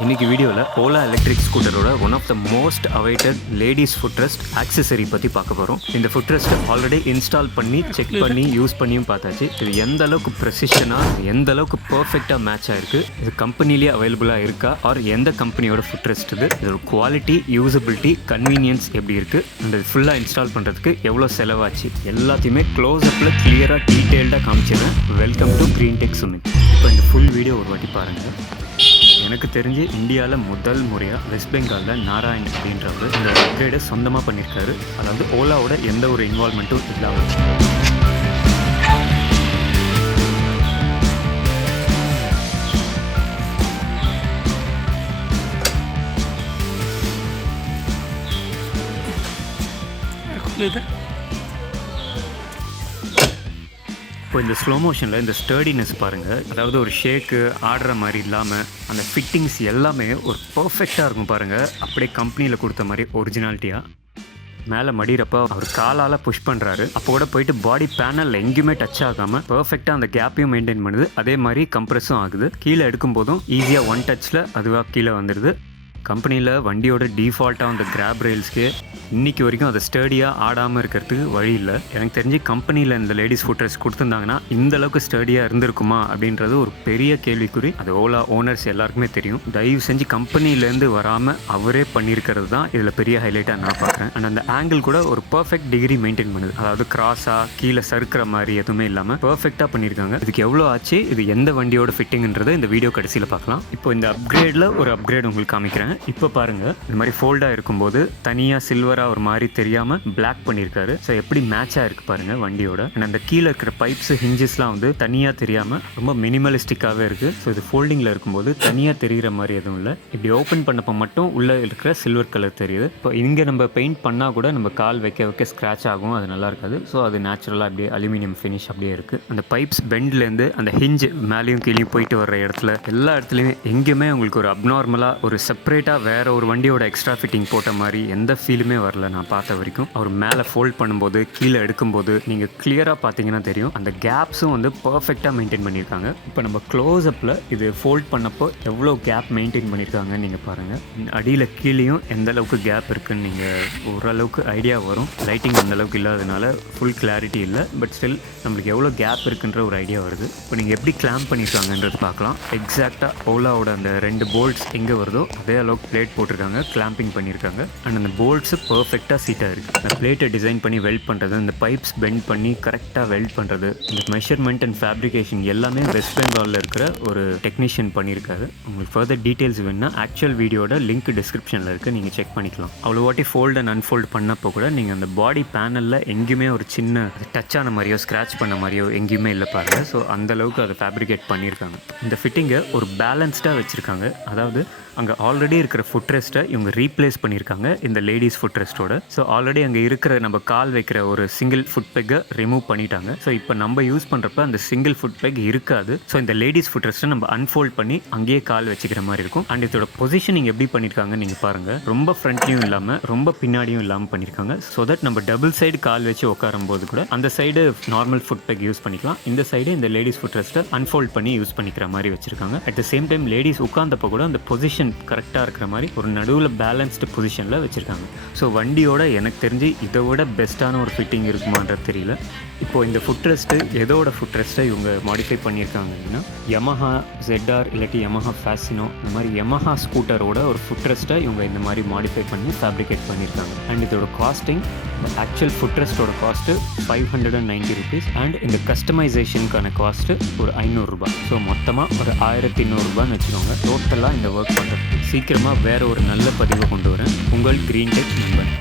இன்னைக்கு வீடியோவில் Ola electric ஸ்கூட்டரோட one of the most awaited ladies footrest accessory பற்றி பார்க்க போகிறோம். இந்த ஃபுட்ரெஸ்ட்டை ஆல்ரெடி இன்ஸ்டால் பண்ணி செக் பண்ணி யூஸ் பண்ணியும் பார்த்தாச்சு. இது எந்த அளவுக்கு ப்ரெசிஷனாக எந்த அளவுக்கு பர்ஃபெக்டாக மேட்ச் ஆயிருக்கு, இது கம்பெனிலேயே அவைலபிளாக இருக்கா ஆர் எந்த கம்பெனியோட ஃபுட்ரெஸ்ட் இது, இதோட குவாலிட்டி, யூசபிலிட்டி, கன்வீனியன்ஸ் எப்படி இருக்குது, அந்த ஃபுல்லாக இன்ஸ்டால் பண்ணுறதுக்கு எவ்வளோ செலவாச்சு, எல்லாத்தையுமே க்ளோஸ்அப்பில் கிளியராக டீட்டெயில்டாக காமிச்சிடுறேன். Welcome to Green Tech Sumith. இப்போ இந்த ஃபுல் வீடியோ ஒரு வாட்டி பாருங்கள். எனக்கு தெரிஞ்சு இந்தியாவில் முதல் முறையாக வெஸ்ட் பெங்காலில் நாராயண் அப்படின்றவர் இந்த அப்கிரேடை சொந்தமாக பண்ணியிருக்காரு. அதாவது ஓலாவோட எந்த ஒரு இன்வால்மெண்ட்டும் இல்லாமல். இப்போ இந்த ஸ்லோ மோஷனில் இந்த ஸ்டர்டினஸ் பாருங்கள். அதாவது ஒரு ஷேக்கு ஆடுற மாதிரி இல்லாமல் அந்த ஃபிட்டிங்ஸ் எல்லாமே ஒரு பர்ஃபெக்டாக இருக்கும் பாருங்கள். அப்படியே கம்பெனியில் கொடுத்த மாதிரி ஒரிஜினாலிட்டியாக. மேலே மடிகிறப்ப அவர் காலால் புஷ் பண்ணுறாரு, அப்போ கூட போயிட்டு பாடி பேனலில் எங்கேயுமே டச் ஆகாமல் பர்ஃபெக்டாக அந்த கேப்பையும் மெயின்டைன் பண்ணுது. அதே மாதிரி கம்ப்ரெஸும் ஆகுது. கீழே எடுக்கும்போதும் ஈஸியாக ஒன் டச்சில் அதுவாக கீழே வந்துடுது. கம்பெனியில் வண்டியோட டிஃபால்ட்டாக அந்த கிராப் ரெயில்ஸ்க்கு இன்றைக்கி வரைக்கும் அதை ஸ்டடியாக ஆடாமல் இருக்கிறதுக்கு வழி இல்லை. எனக்கு தெரிஞ்சு கம்பெனியில் இந்த லேடிஸ் ஃபுட்ரெஸ்ட் கொடுத்துருந்தாங்கன்னா இந்த அளவுக்கு ஸ்டடியாக இருந்திருக்குமா அப்படின்றது ஒரு பெரிய கேள்விக்குறி. அது ஓலா ஓனர்ஸ் எல்லாருக்குமே தெரியும். தயவு செஞ்சு கம்பெனிலேருந்து வராமல் அவரே பண்ணியிருக்கிறது தான் இதில் பெரிய ஹைலைட்டாக நான் பார்க்குறேன். அண்ட் அந்த ஆங்கிள் கூட ஒரு பர்ஃபெக்ட் டிகிரி மெயின்டைன் பண்ணுது. அதாவது கிராஸாக கீழே சறுக்கிற மாதிரி எதுவுமே இல்லாமல் பர்ஃபெக்டாக பண்ணியிருக்காங்க. இதுக்கு எவ்வளோ ஆச்சு, இது எந்த வண்டியோட ஃபிட்டிங்ன்றதை இந்த வீடியோ கடைசியில் பார்க்கலாம். இப்போ இந்த அப்கிரேடில் ஒரு அப்கிரேட் உங்களுக்கு காமிக்கிறேன். இப்போ பாருங்கள், இந்த மாதிரி ஃபோல்டாக இருக்கும்போது தனியாக சில்வராக ஒரு மாதிரி தெரியாமல் பிளாக் பண்ணியிருக்காரு. ஸோ எப்படி மேட்சாக இருக்குது பாருங்கள் வண்டியோட. அண்ட் அந்த கீழே இருக்கிற பைப்ஸ் ஹிஞ்சஸ்லாம் வந்து தனியாக தெரியாமல் ரொம்ப மினிமலிஸ்டிக்காகவே இருக்குது. ஸோ இது ஃபோல்டிங்கில் இருக்கும்போது தனியாக தெரிகிற மாதிரி எதுவும் இல்லை. இப்படி ஓப்பன் பண்ணப்போ மட்டும் உள்ளே இருக்கிற சில்வர் கலர் தெரியுது. இப்போ இங்கே நம்ம பெயிண்ட் பண்ணால் கூட நம்ம கால் வைக்க வைக்க ஸ்க்ராட்ச் ஆகும், அது நல்லா இருக்காது. ஸோ அது நேச்சுரலாக அப்படியே அலுமினியம் ஃபினிஷ் அப்படியே இருக்குது. அந்த பைப்ஸ் பெண்ட்லேருந்து அந்த ஹிஞ்ச் மேலேயும் கீழேயும் போயிட்டு வர்ற இடத்துல எல்லா இடத்துலையுமே எங்கேயுமே உங்களுக்கு ஒரு அப்நார்மலாக ஒரு செப்பரேட்டாக வேற ஒரு வண்டியோட எக்ஸ்ட்ரா ஃபிட்டிங் போட்ட மாதிரி எந்த ஃபீலுமே வரல நான் பார்த்த வரைக்கும். அவர் மேலே ஃபோல்ட் பண்ணும்போது கீழே எடுக்கும்போது நீங்கள் கிளியராக பார்த்தீங்கன்னா தெரியும். அந்த கேப்ஸும் வந்து பர்ஃபெக்டாக மெயின்டைன் பண்ணியிருக்காங்க. இப்போ நம்ம க்ளோஸ்அப்பில் இது ஃபோல்ட் பண்ணப்போ எவ்வளோ கேப் மெயின்டைன் பண்ணியிருக்காங்க நீங்கள் பாருங்கள். அடியில் கீழேயும் எந்த அளவுக்கு கேப் இருக்குன்னு நீங்கள் ஓரளவுக்கு ஐடியா வரும். லைட்டிங் அந்த அளவுக்கு இல்லாதனால ஃபுல் கிளாரிட்டி இல்லை, பட் ஸ்டில் நம்மளுக்கு எவ்வளோ கேப் இருக்குன்ற ஒரு ஐடியா வருது. இப்போ நீங்கள் எப்படி கிளாம்ப் பண்ணியிருக்காங்கன்றது பார்க்கலாம். எக்ஸாக்டாக ஓலாவோட அந்த 2 போல்ட்ஸ் எங்கே வருதோ அதே அளவுக்கு பிளேட் போட்டிருக்காங்க, கிளாம்பிங் பண்ணியிருக்காங்க. அண்ட் அந்த போல்ட்ஸு பர்ஃபெக்டாக சீட்டாக இருக்குது. அந்த பிளேட்டை டிசைன் பண்ணி வெல்ட் பண்ணுறது, இந்த பைப்ஸ் பெண்ட் பண்ணி கரெக்டாக வெல்ட் பண்ணுறது, இந்த மெஷர்மெண்ட் அண்ட் ஃபேப்ரிகேஷன் எல்லாமே வெஸ்ட் பெங்காலில் இருக்கிற ஒரு டெக்னீஷியன் பண்ணியிருக்காரு. உங்களுக்கு ஃபர்தர் டீட்டெயில்ஸ் வேணுன்னா ஆக்சுவல் வீடியோட லிங்க் டிஸ்கிரிப்ஷனில் இருக்குது, நீங்கள் செக் பண்ணிக்கலாம். அவ்வளோ வாட்டி ஃபோல்ட் அண்ட் அன்ஃபோல்ட் பண்ணப்போ கூட நீங்கள் அந்த பாடி பேனலில் எங்கேயுமே ஒரு சின்ன டச் ஆன மாதிரியோ ஸ்க்ராட்ச் பண்ண மாதிரியோ எங்கேயுமே இல்லை பாருங்கள். ஸோ அந்தளவுக்கு அதை ஃபேப்ரிகேட் பண்ணியிருக்காங்க. இந்த ஃபிட்டிங்கை ஒரு பேலன்ஸ்டாக வச்சுருக்காங்க. அதாவது அங்கே ஆல்ரெடி இருக்கிற ஃபுட்ரெஸ்ட்டை இவங்க ரீப்ளேஸ் பண்ணியிருக்காங்க இந்த லேடிஸ் ஃபுட்ரெஸ்ட்டோட. ஸோ ஆல்ரெடி அங்கே இருக்கிற நம்ம கால் வைக்கிற ஒரு சிங்கிள் ஃபுட் பெக்கை ரிமூவ் பண்ணிட்டாங்க. ஸோ இப்போ நம்ம யூஸ் பண்ணுறப்ப அந்த சிங்கிள் ஃபுட் பெக் இருக்காது. ஸோ இந்த லேடிஸ் ஃபுட்ரெஸ்ட்டை நம்ம அன்ஃபோல்ட் பண்ணி அங்கேயே கால் வச்சுக்கிற மாதிரி இருக்கும். அண்ட் இதோட பொசிஷனிங் எப்படி பண்ணியிருக்காங்க நீங்கள் பாருங்கள். ரொம்ப ஃப்ரண்ட்லையும் இல்லாமல் ரொம்ப பின்னாடியும் இல்லாமல் பண்ணியிருக்காங்க. ஸோ தட் நம்ம டபுள் சைடு கால் வச்சு உட்காரும் போது கூட அந்த side normal foot peg use பண்ணிக்கலாம், இந்த சைடு இந்த லேடிஸ் ஃபுட்ரெஸ்ட்டை அன்ஃபோல்ட் பண்ணி யூஸ் பண்ணிக்கிற மாதிரி வச்சுருக்காங்க. At the same time ladies உட்கார்ந்தப்போ கூட அந்த பொசிஷன் கரெக்டாக இருக்கிற மாதிரி ஒரு நடுவில் பேலன்ஸ்டு பொசிஷனில் வச்சுருக்காங்க. ஸோ வண்டியோட எனக்கு தெரிஞ்சு இதை விட பெஸ்ட்டான ஒரு ஃபிட்டிங் இருக்குமான்றது தெரியல. இப்போது இந்த ஃபுட்ரெஸ்ட்டு எதோட ஃபுட்ரெஸ்ட்டை இவங்க மாடிஃபை பண்ணியிருக்காங்க அப்படின்னா யமஹா ZR இல்லாட்டி யமஹா ஃபேசினோ இந்த மாதிரி யமஹா ஸ்கூட்டரோட ஒரு ஃபுட்ரெஸ்ட்டை இவங்க இந்த மாதிரி மாடிஃபை பண்ணி ஃபேப்ரிகேட் பண்ணியிருக்காங்க. அண்ட் இதோட காஸ்டிங், ஆக்சுவல் ஃபுட்ரெஸ்ட்டோட காஸ்ட்டு 590 rupees அண்ட் இந்த கஸ்டமைசேஷனுக்கான காஸ்ட்டு ஒரு 500 ரூபாய். ஸோ மொத்தமாக ஒரு 1100 ரூபான்னு வச்சுக்கோங்க டோட்டலாக இந்த ஒர்க் பண்ணுறது. சீக்கிரமாக வேறு ஒரு நல்ல பதிவை கொண்டு வரேன். உங்கள் கிரீன் டெக் நண்பன்.